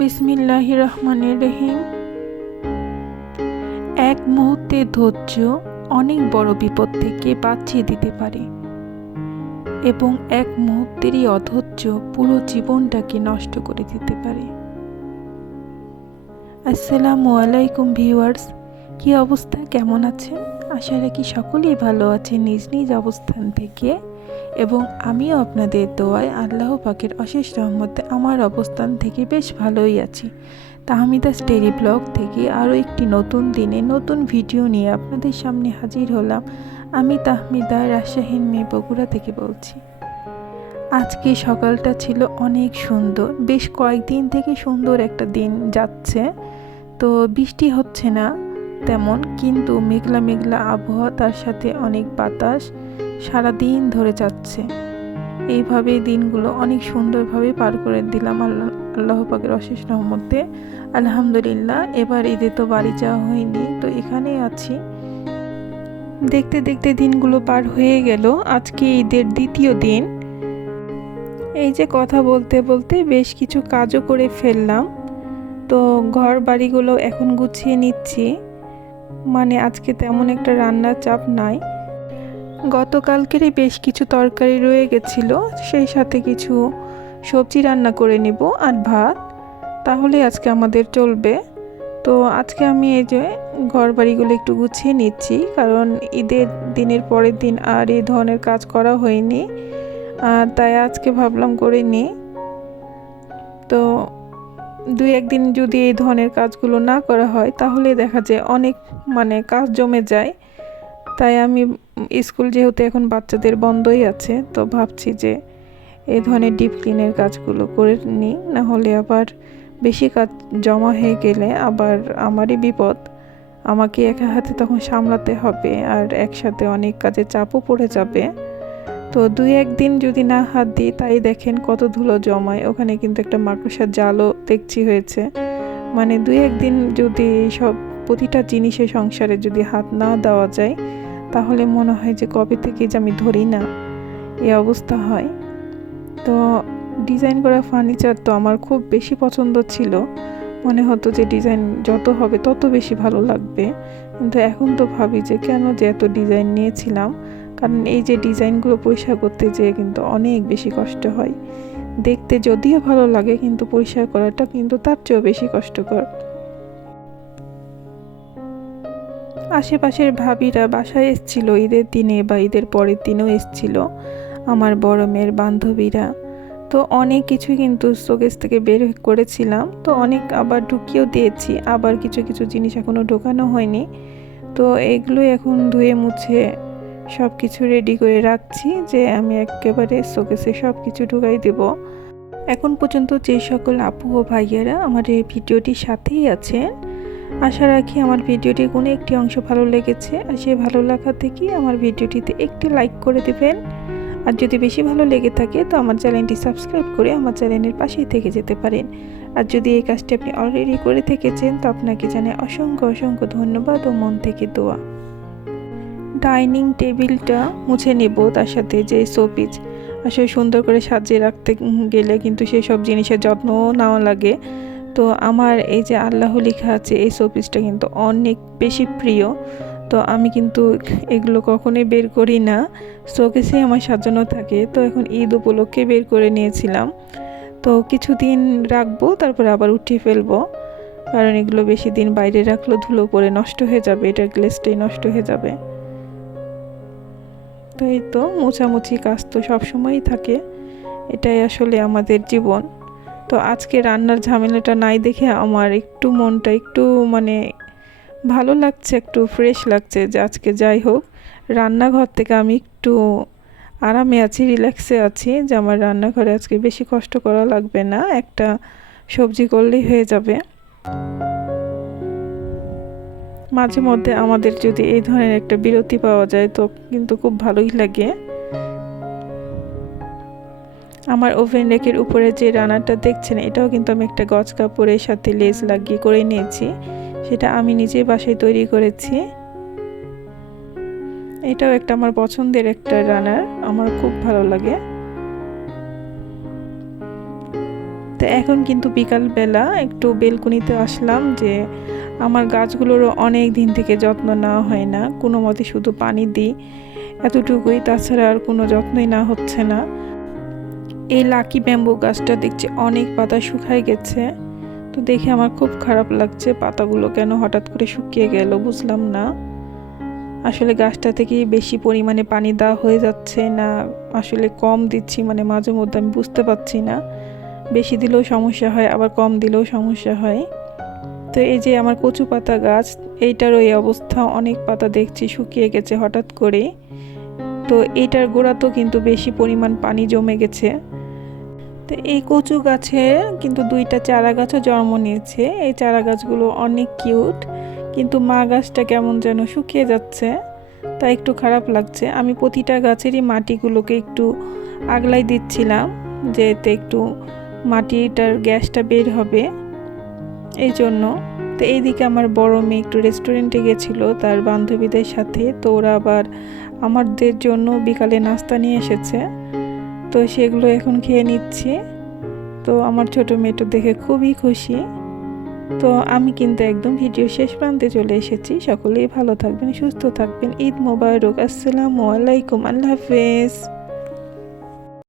বিসমিল্লাহির রহমানির রহিম। এক মুহূর্তে ধৈর্য অনেক বড় বিপদ থেকে বাঁচিয়ে দিতে পারে এবং এক মুহূর্তেরই অধৈর্য পুরো জীবনটাকে নষ্ট করে দিতে পারে। আসসালামু আলাইকুম ভিউয়ার্স, কি অবস্থা, কেমন আছেন? আশা রাখি সকলেই ভালো আছেন নিজ নিজ অবস্থান থেকে, এবং আমিও আপনাদের দোয়ায় আল্লাহ পাকের অশেষ রহমতে আমার অবস্থান থেকে বেশ ভালোই আছি। তাহমিদা স্টেরি ব্লগ থেকে আরও একটি নতুন দিনে নতুন ভিডিও নিয়ে আপনাদের সামনে হাজির হলাম। আমি তাহমিদা, রাজশাহীর মেয়ে, বগুড়া থেকে বলছি। আজকে সকালটা ছিল অনেক সুন্দর, বেশ কয়েকদিন থেকে সুন্দর একটা দিন যাচ্ছে। তো বৃষ্টি হচ্ছে না তেমন, কিন্তু মেঘলা মেঘলা আবহাওয়া, তার সাথে অনেক বাতাস সারাদিন ধরে যাচ্ছে। এইভাবে দিনগুলো অনেক সুন্দরভাবে পার করে দিলাম আল্লাহ পাকের অশেষ রহমতে, আলহামদুলিল্লাহ। এবার ঈদে তো বাড়ি যাওয়া হয়নি, তো এখানেই আছি। দেখতে দেখতে দিনগুলো পার হয়ে গেল। আজকে ঈদের দ্বিতীয় দিন। এই যে কথা বলতে বলতে বেশ কিছু কাজও করে ফেললাম। তো ঘর বাড়িগুলো এখন গুছিয়ে নিচ্ছি, মানে আজকে তেমন একটা রান্নার চাপ নাই। গতকালকেরই বেশ কিছু তরকারি রয়ে গেছিল, সেই সাথে কিছু সবজি রান্না করে নিব আর ভাত, তাহলে আজকে আমাদের চলবে। তো আজকে আমি এই যে ঘর বাড়িগুলো একটু গুছিয়ে নিচ্ছি, কারণ ঈদের দিনের পরের দিন আর এই ধরনের কাজ করা হয়নি, তাই আজকে ভাবলাম করে নিই। তো দুই একদিন যদি এই ধরনের কাজগুলো না করা হয় তাহলে দেখা যায় অনেক কাজ জমে যায়। তাই আমি স্কুল যেহেতু এখন বাচ্চাদের বন্ধই আছে, তো ভাবছি যে এই ধরনের ডিপ ক্লিনের কাজগুলো করে নিই, না হলে আবার বেশি কাজ জমা হয়ে গেলে আবার আমারই বিপদ, আমাকে একা হাতে তখন সামলাতে হবে আর একসাথে অনেক কাজের চাপও পড়ে যাবে। তো দুই একদিন যদি না হাত দিই, তাই দেখেন কত ধুলো জমায়। ওখানে কিন্তু একটা মাকড়সার জালও দেখছি হয়েছে। দুই একদিন যদি সব প্রতিটা জিনিসে সংসারে যদি হাত না দেওয়া যায়, তাহলে মনে হয় যে কবে থেকে যে আমি ধরি না, এই অবস্থা হয়। তো ডিজাইন করা ফার্নিচার তো আমার খুব বেশি পছন্দ ছিল, মনে হতো যে ডিজাইন যত হবে তত বেশি ভালো লাগবে। কিন্তু এখন তো ভাবি যে কেন যে এত ডিজাইন নিয়েছিলাম, কারণ এই যে ডিজাইনগুলো পরিষ্কার করতে যেয়ে কিন্তু অনেক বেশি কষ্ট হয়। দেখতে যদিও ভালো লাগে, কিন্তু পরিষ্কার করাটা কিন্তু তার চেয়েও বেশি কষ্টকর। আশেপাশের ভাবিরা বাসায় এসেছিল ঈদের দিনে বা ঈদের পরের দিনেও এসেছিল, আমার বড় মেয়ের বান্ধবীরা। তো অনেক কিছু কিন্তু শোকেস থেকে বের করেছিলাম, তো অনেক আবার ঢুকিয়েও দিয়েছি, আবার কিছু কিছু জিনিস এখনও ঢোকানো হয়নি। তো এগুলো এখন ধুয়ে মুছে সব কিছু রেডি করে রাখছি, যে আমি একেবারে শোকেসে সব কিছু ঢুকাই দেব। এখন পর্যন্ত যে সকল আপু ও ভাইয়েরা আমার এই ভিডিওটির সাথেই আছেন, আশা রাখি আমার ভিডিওটির কোনো একটি অংশ ভালো লেগেছে, আর সেই ভালো লাগা থেকে আমার ভিডিওটিতে একটি লাইক করে দেবেন। আর যদি বেশি ভালো লেগে থাকে তো আমার চ্যানেলটি সাবস্ক্রাইব করে আমার চ্যানেলের পাশেই থেকে যেতে পারেন। আর যদি এই কাজটি আপনি অলরেডি করে থেকেছেন, তো আপনাকে জানাই অসংখ্য অসংখ্য ধন্যবাদ ও মন থেকে দোয়া। ডাইনিং টেবিলটা মুছে নেব, তার সাথে যে শোপিস আসলে সুন্দর করে সাজিয়ে রাখতে গেলে কিন্তু সেই সব জিনিসের যত্নও নেওয়া লাগে। তো আমার এই যে আল্লাহ লেখা আছে এই শোপিসটা কিন্তু অনেক বেশি প্রিয়, তো আমি কিন্তু এগুলো কখনোই বের করি না, শোকেসেই আমার সাজানো থাকে। তো এখন ঈদ উপলক্ষে বের করে নিয়েছিলাম, তো কিছুদিন রাখবো, তারপরে আবার উঠিয়ে ফেলবো, কারণ এগুলো বেশি দিন বাইরে রাখলেও ধুলো পড়ে নষ্ট হয়ে যাবে, এটার গ্লেসটাই নষ্ট হয়ে যাবে। তো এই তো মোছামুছি কাজ তো সবসময়ই থাকে, এটাই আসলে আমাদের জীবন। তো আজকে রান্নার ঝামেলাটা নাই দেখে আমার একটু মনটা একটু ভালো লাগছে, একটু ফ্রেশ লাগছে, যে আজকে যাই হোক রান্নাঘর থেকে আমি একটু আরামে আছি, রিল্যাক্সে আছি যে আমার রান্নাঘরে আজকে বেশি কষ্ট করা লাগবে না, একটা সবজি করলেই হয়ে যাবে। মাঝে মধ্যে আমাদের যদি এই ধরনের একটা বিরতি পাওয়া যায় তো কিন্তু খুব ভালোই লাগে। আমার ওভেন রেকের উপরে যে রান্নাটা দেখছেন এটাও কিন্তু আমি একটা গজ কাপড়ের সাথে লেস লাগিয়ে করে নিয়েছি, সেটা আমি নিজেই বাসায় তৈরি করেছি। এটাও একটা আমার পছন্দের একটা রান্নার, আমার খুব ভালো লাগে। তো এখন কিন্তু বিকালবেলা একটু বেলকনিতে আসলাম, যে আমার গাছগুলোরও অনেক দিন থেকে যত্ন নেওয়া হয় না, কোনো মতে শুধু পানি দিই এতটুকুই, তাছাড়া আর কোনো যত্নই না হচ্ছে না। এই লাকি ব্যাম্বু গাছটা দেখছি অনেক পাতা শুকায় গেছে, তো দেখে আমার খুব খারাপ লাগছে, পাতাগুলো কেন হঠাৎ করে শুকিয়ে গেল বুঝলাম না। আসলে গাছটা থেকে বেশি পরিমাণে পানি দেওয়া হয়ে যাচ্ছে না আসলে কম দিচ্ছি, মানে মাঝে মধ্যে আমি বুঝতে পারছি না, বেশি দিলেও সমস্যা হয় আবার কম দিলেও সমস্যা হয়। তো এই যে আমার কচু পাতা গাছ, এইটারও এই অবস্থা, অনেক পাতা দেখছি শুকিয়ে গেছে হঠাৎ করে। তো এইটার গোড়াতেও কিন্তু বেশি পরিমাণ পানি জমে গেছে। তো এই কচু গাছে কিন্তু 2টা চারা গাছও জন্ম নিয়েছে, এই চারা গাছগুলো অনেক কিউট, কিন্তু মা গাছটা কেমন যেন শুকিয়ে যাচ্ছে, তাই একটু খারাপ লাগছে। আমি প্রতিটা গাছেরই মাটিগুলোকে একটু আগলাই দিচ্ছিলাম, যে এতে একটু মাটিটার গ্যাসটা বের হবে এই জন্য। তো এইদিকে আমার বড় মেয়ে একটু রেস্টুরেন্টে গেছিলো তার বান্ধবীদের সাথে, তো ওরা আবার আমাদের জন্য বিকালে নাস্তা নিয়ে এসেছে, তো সেগুলো এখন খেয়ে নিচ্ছি। তো আমার ছোট মেয়েটা দেখে খুবই খুশি। তো আমি কিন্তু একদম ভিডিও শেষ প্রান্তে চলে এসেছি। সকলেই ভালো থাকবেন, সুস্থ থাকবেন। ঈদ মোবারক, আসসালামু আলাইকুম, আল্লাহ হাফেজ।